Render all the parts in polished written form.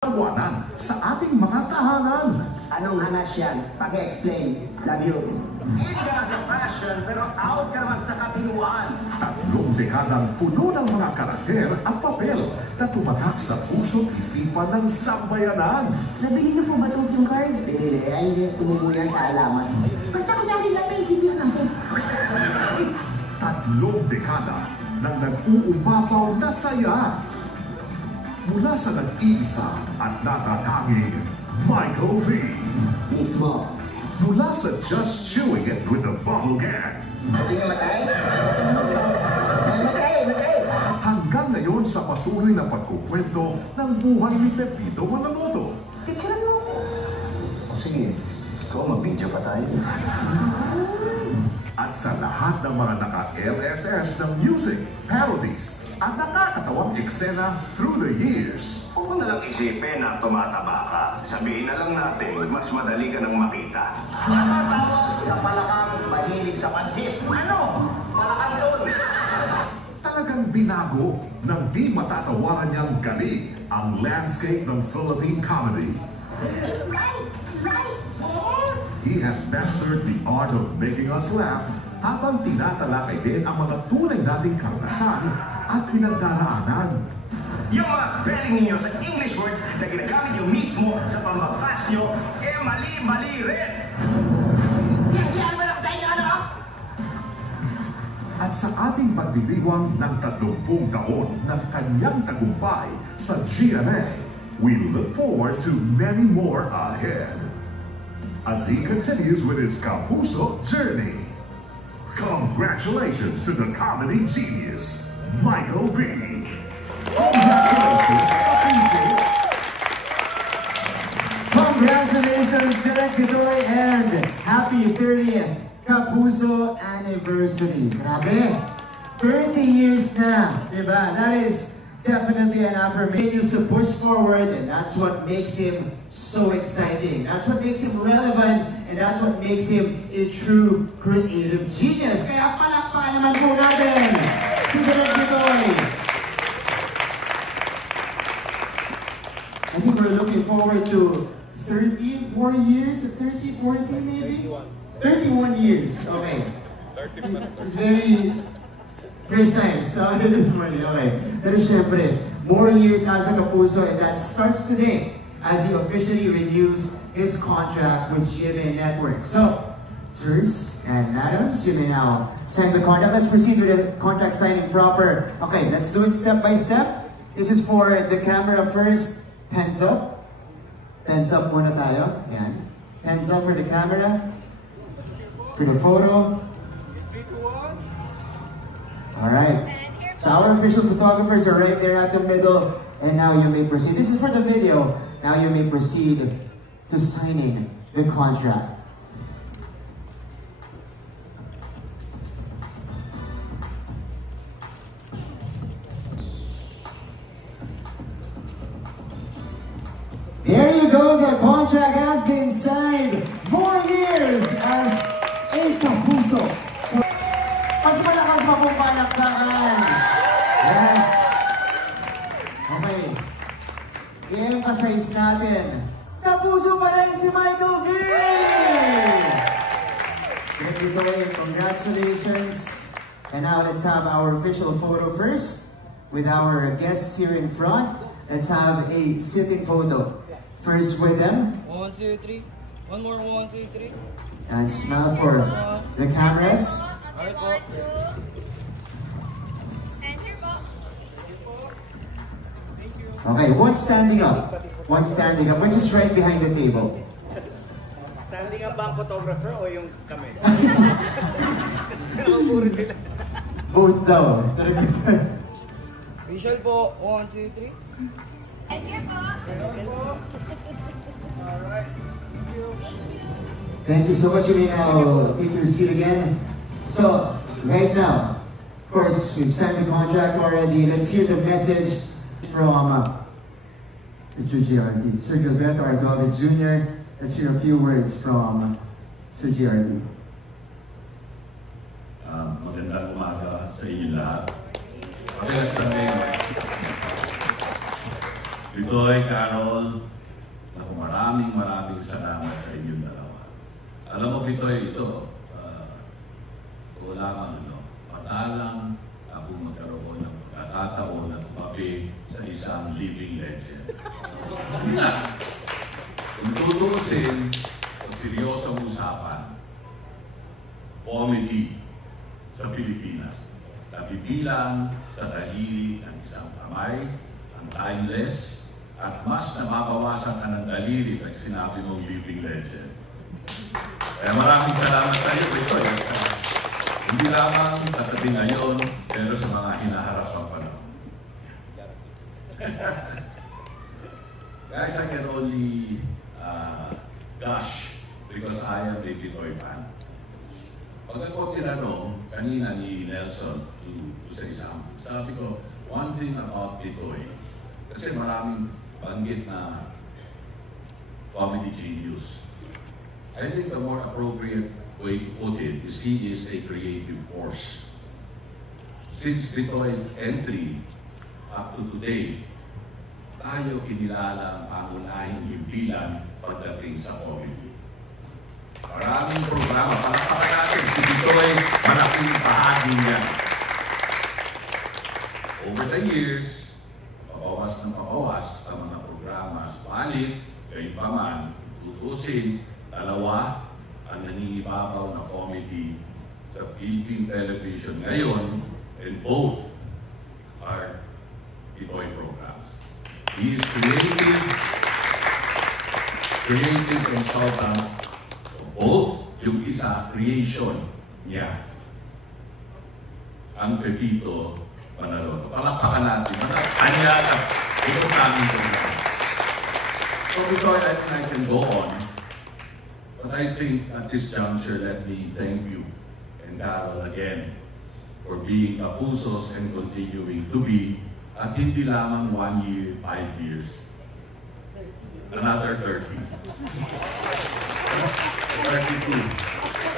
Tawanan sa ating mga tahanan. Anong hanas yan? Paki-explain. Love you. Hindi ka sa fashion, pero out ka naman sa katinuan. 3 dekadang puno ng mga karakter at papel na tumatak sa puso't isipan ng sambayanan. Nabili niyo po ba itong SIM card? Pinili. Ay, hindi. Tumubuyan sa alaman. Basta kunyari lang may hindi natin. 3 dekada ng nag-uumapaw na saya. Mula sa nag-iisa at natatanging Michael V. Mismo. Mula sa just chewing it with a bubble gang. Pwede nga matay? Matay! Hanggang ngayon sa patuloy na pagkukwento ng buhay ni Pepito Manaloto. Picture mo. O sige, ikaw mag-video pa tayo. At sa lahat ng mga naka-LSS ng music, parodies, at nakakatawang eksena through the years. Huwag na lang isipin na tumataba ka. Sabihin na lang natin, mas madali ka nang makita. Tawag sa palakang mahilig sa pansit. Ano? Palakang doon. Talagang binago ng di matatawaran niyang galing ang landscape ng Philippine comedy. He has mastered the art of making us laugh habang tinatalakay din ang mga tunay nating karanasan at pinagdaraanan. Yung mga spelling ninyo sa English words na ginagamit nyo mismo sa pambabas nyo, mali-mali rin! Yan mo lang tayo, ano? At sa ating pagdiriwang ng 30 taon ng kanyang tagumpay sa GMA, we look forward to many more ahead as he continues with his Kapuso journey. Congratulations to the comedy genius, Michael V. Congratulations, Kapuso. Congratulations, Direk Bidoy, and happy 30th Kapuso anniversary. Grabe! 30 years na, diba? That is definitely an affirmation. He used to push forward, and that's what makes him so exciting. That's what makes him relevant, and that's what makes him a true creative genius. Kaya palakpakan naman po natin si Direk Bidoy. I think we're looking forward to 30 more years, 30, 40 maybe? 31 years, okay. It's very precise. Okay. Pero syempre, more years as a Kapuso, and that starts today as he officially renews his contract with GMA Network. So, sirs and madams, you may now sign the contract. Let's proceed with the contract signing proper. Okay, let's do it step by step. This is for the camera first. Hands up. Hands up muna tayo. Yan. Hands up for the camera. For the photo. Alright. So our official photographers are right there at the middle. And now you may proceed. This is for the video. Now you may proceed to signing the contract. There you go, the contract has been signed. 4 years as a Kapuso. Mas malakas pa pong palakpakan. Yes. Okay. I-emphasize natin. Kapuso pa rin si Michael V! Thank you, Toy. Congratulations. And now let's have our official photo first with our guests here in front. Let's have a sitting photo. First with them. 1, 2, 3. One more, 1, 2, 3. And smile for the cameras. Alright po. Okay, one standing up. One standing up. We're just right behind the table. Standing up ba ang photographer o yung kami? Nakapuri sila. Both daw. Visual po. 1, 2, 3. Thank you so much. You may now take your seat again. So, right now, of course, we've signed the contract already. Let's hear the message from Mr. JRD. Sir Gilberto Ardoave Jr. Let's hear a few words from Sir JRD. Magandang umaga sa inyo lahat. Okay, Bitoy, Carol, naku, maraming salamat sa inyong dalawa. Alam mo, Bitoy, ito, wala madalang ako magkaroon ng pagkakataon at mabi sa isang living legend. Kung tutuusin sa seryosong usapan, comedy sa Pilipinas, nabibilang sa daliri ng isang kamay, ang timeless, at mas nababawasan ka ng daliri pag sinabi mong living legend. Kaya maraming salamat sa iyo, Bitoy. Hindi lamang sa tabi ngayon, pero sa mga hinaharap pang panahon. Guys, I can only gush because I am a Bitoy fan. Pag ako tinanong kanina ni Nelson to say something, sabi ko, one thing about Bitoy, kasi maraming banggit na comedy genius. I think the more appropriate way to put it is he is a creative force. Since Bitoy's entry up to today, tayo kinilala ang pangunahing himpilan pagdating sa comedy. Maraming programa, palakpakan natin si Bitoy, malaking bahagi niya. Over the years, pabawas ng pabawas ang mga programa. Subalit, kayo pa man, tutusin, dalawa ang nangingibabaw na comedy sa Philippine television ngayon, and both are Bitoy programs. He is creative consultant of both, yung isa, creation niya. Ang Pepito Manalo. Palakpakan natin. Kanya at itong aming program. So Bitoy, I think I can go on. But I think at this juncture, let me thank you and Carol again for being kapusos and continuing to be, at hindi lamang 1 year, 5 years, another 30. 32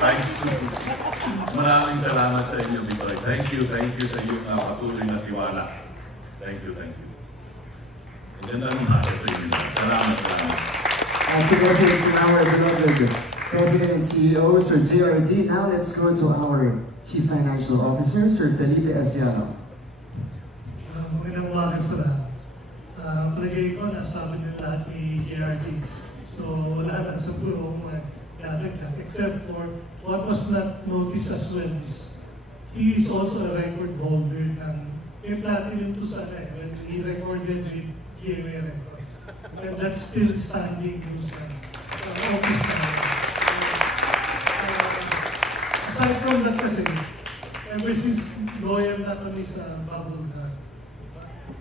times 2. Maraming salamat sa inyo, Bitoy. Thank you sa iyong patuloy na tiwala. Thank you. Ang ganda ng hara sa inyo. Salamat. So President, from our beloved President and CEO, Sir JRD. Now let's go to our Chief Financial Officer, Sir Felipe Asiano. Magandang umaga sa lahat. Palagay ko, nasabi nila lahat ni JRD. So wala na sa puro dadagdag, except for what was not noticed as well is he is also a record holder ng platinum to sana when he recorded with GMA Records. And that's still standing sa office na. Aside from that kasi, ever since loyal na kami sa bubble na.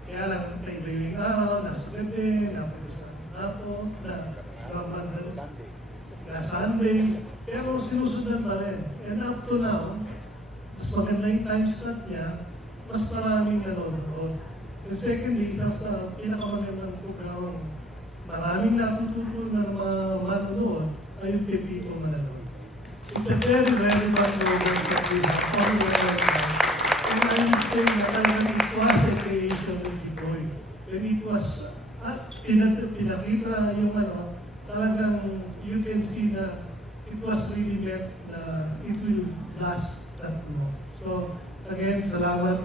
Kaya lang, may iba-ibang araw, nasa gabi, napunta sa napo, na Sunday, pero sinusundan pa rin. And up to now, mas maganda yung time slot niya, mas maraming nanonood. And secondly, isa sa pinakamagandang programang maraming natututo na manonood ay yung Pepito Manalo. It's a very relevant program that we have. And I would say na talagang it was a creation of Bitoy. And it was, pinakita yung talagang you can see na it was really meant na it will last that long. So again, salamat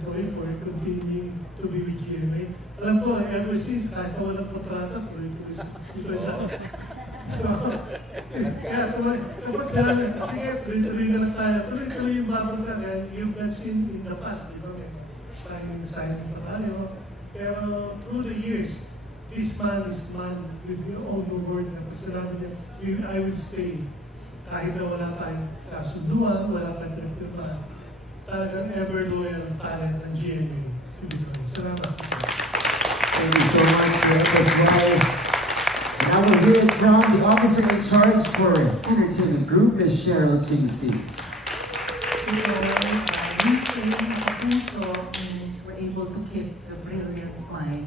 Bitoy for continuing to be with GMA. Alam ko, ever since, kahit na walang kontrata, tuloy siya. So, kaya kapag sila, sige, tuloy na lang tayo. Tuloy yung babang ka. You've seen in the past, di ba? Signing pa tayo. Pero through the years, this man is man with your own word na sinabi niya, I will stay. Kahit na wala tayong kasunduan, wala tayong pagpirma, talagang ever loyal talent ng GMA. Salamat. Thank you so much for as well. And I will hear it from the officer in charge for Entertainment Group, Ms. Cheryl Chingsi. Means we're able to keep a brilliant mind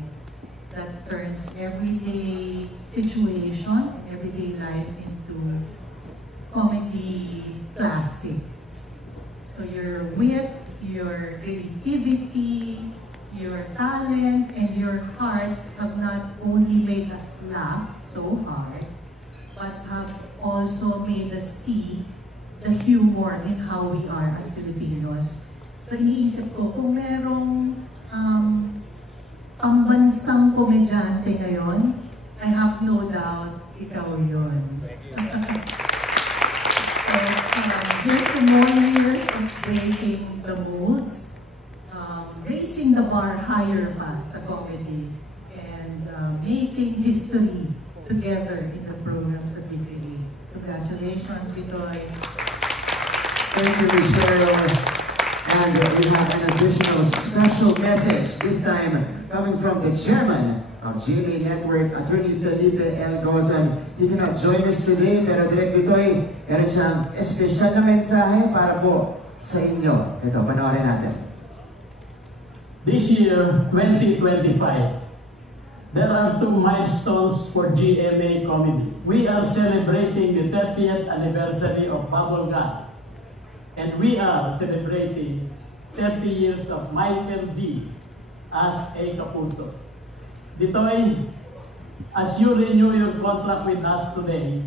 that turns everyday situation, everyday life into comedy classic. So your wit, your creativity, your talent, and your heart made us laugh so hard, but have also made us see the humor in how we are as Filipinos. So iniisip ko, kung merong pambansang komedyante ngayon, I have no doubt ikaw yun. So, here's to more years of breaking the molds, raising the bar higher pa sa comedy, and making history together in the programs that we create. Congratulations, Bitoy. Thank you, Michelle. And we have an additional special message, this time coming from the chairman of GMA Network, Attorney Felipe L. Gozon. He cannot join us today, pero Direk Bitoy, meron siyang espesyal na mensahe para po sa inyo. Ito, panoorin natin. This year, 2025, there are 2 milestones for GMA Comedy. We are celebrating the 30th anniversary of Bubblegum, and we are celebrating 30 years of Michael D. as a Kapuso. Bitoy, as you renew your contract with us today,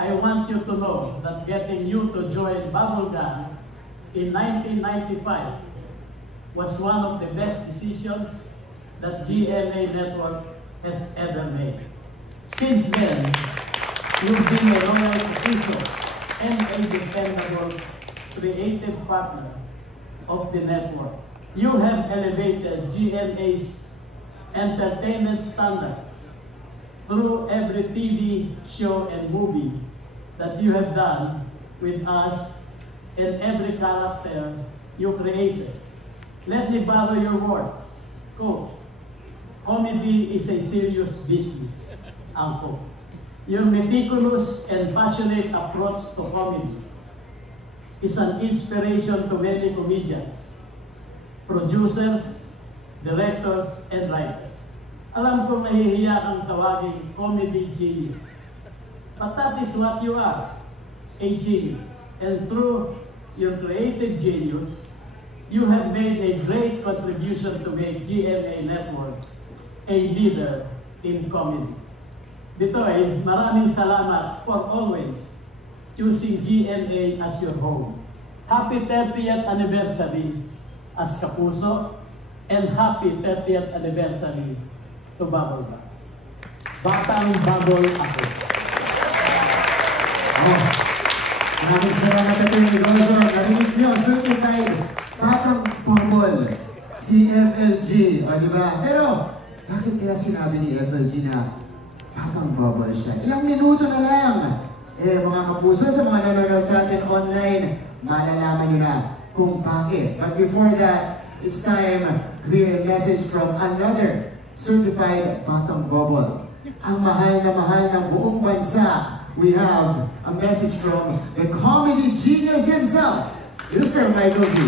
I want you to know that getting you to join Bubblegum in 1995 was one of the best decisions that GMA Network has ever made. Since then, you've been a loyal official and a dependable creative partner of the network. You have elevated GMA's entertainment standard through every TV show and movie that you have done with us and every character you created. Let me borrow your words. Quote, comedy is a serious business. Unquote. Your meticulous and passionate approach to comedy is an inspiration to many comedians, producers, directors, and writers. Alam kong nahihiya kang tawaging comedy genius. But that is what you are, a genius. And through your creative genius, you have made a great contribution to make GMA Network a leader in comedy. Bitoy, maraming salamat for always choosing GMA as your home. Happy 30th anniversary as Kapuso, and happy 30th anniversary to Bubblegum. Batang Bubble ako. Maraming salamat at yung Gozon. Narinig nyo, certified Batang Bubble, si FLG, o diba? Pero, bakit kaya sinabi ni FLG na Batang Bubble siya? Ilang minuto na lang. Mga Kapuso, sa mga nanonood sa atin online, malalaman nyo na kung bakit. But before that, it's time to hear a message from another certified Batang Bubble. Ang mahal na mahal ng buong bansa. We have a message from the comedy genius himself, Mr. Michael D.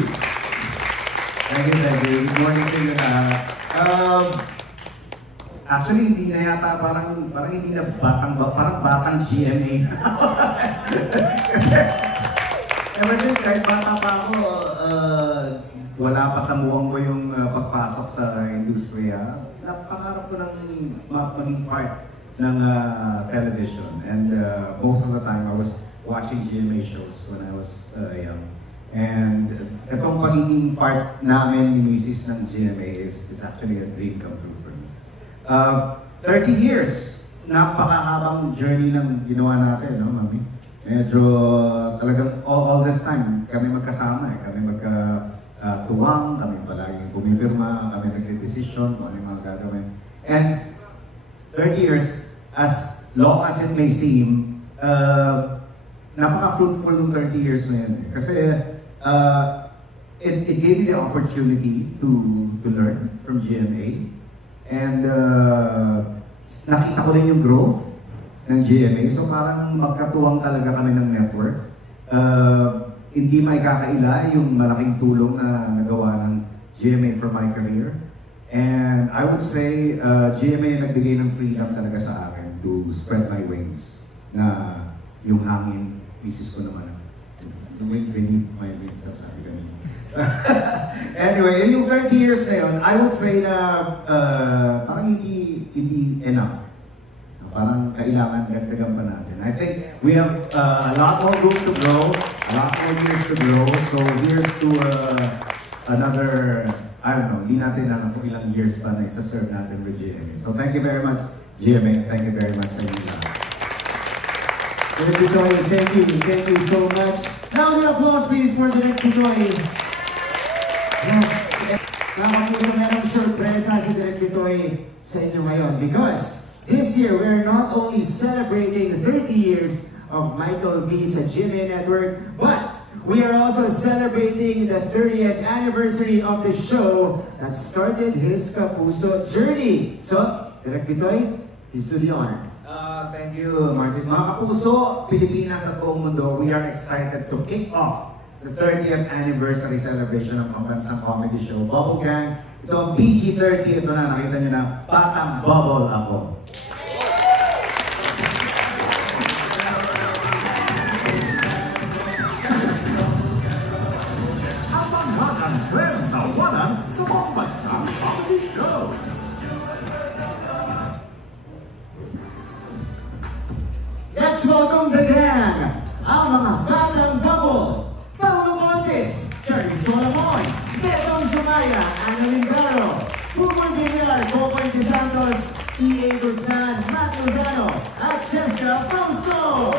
Thank you. Good morning to you lahat. Actually, hindi na yata, parang hindi na parang batang GMA. Kasi, ever since kahit bata pa ako, wala pa sa muwang ko yung pagpasok sa industriya. Napangarap ko ng maging part ng television. And most of the time, I was watching GMA shows when I was young. And itong pagiging part namin ni Mrs. ng GMA is actually a dream come true for me. 30 years, napakahabang journey ng ginawa natin, no, Mami? Medyo talagang all this time, kami magkasama, kami magkatuwang, kami palaging pumipirma, kami nagde-decision kung ano yung mga gagawin. And 30 years, as long as it may seem, napaka-fruitful ng 30 years na yun. Kasi it gave me the opportunity to learn from GMA. And nakita ko rin yung growth ng GMA. So parang magkatuwang talaga kami ng network. Hindi maikakaila yung malaking tulong na nagawa ng GMA for my career. And I would say, GMA nagbigay ng freedom talaga sa akin to spread my wings. Na yung hangin, pieces ko naman. The wind beneath my wings, sabi kami. Anyway, yung 30 years na yun, I would say na parang hindi enough. Parang kailangan dagdagan pa natin. I think we have a lot more room to grow, a lot more years to grow. So here's to another, I don't know, hindi natin alam kung ilang years pa na isa-serve natin with GMA. So thank you very much, GMA. Thank you very much sa inyo lahat. Direk Bitoy, thank you so much. Round of applause please for Direk Bitoy. Yes, nakapuso merong surpresa si Direk Bitoy sa inyo ngayon because this year we're not only celebrating 30 years of Michael V sa GMA Network, but we are also celebrating the 30th anniversary of the show that started his Kapuso journey. So, Direk Bitoy, he's to the honor. Thank you, Martin. Mga Kapuso, Pilipinas at buong mundo, we are excited to kick off the 30th anniversary celebration ng pambansang comedy show, Bubble Gang. Ito ang PG-30, ito na, nakita nyo na, Batang Bubble ako. Ang trend na wanan sa pambansang comedy show. Let's welcome the gang! Ang mga Batang Bubble, Paulo Montes, Cherry Solomon, Betong Sumaya, Annalyn Barro, Pupul Villar, Popoy De Santos, E.A. Guzman, Matt Lozano, at Cheska Fausto!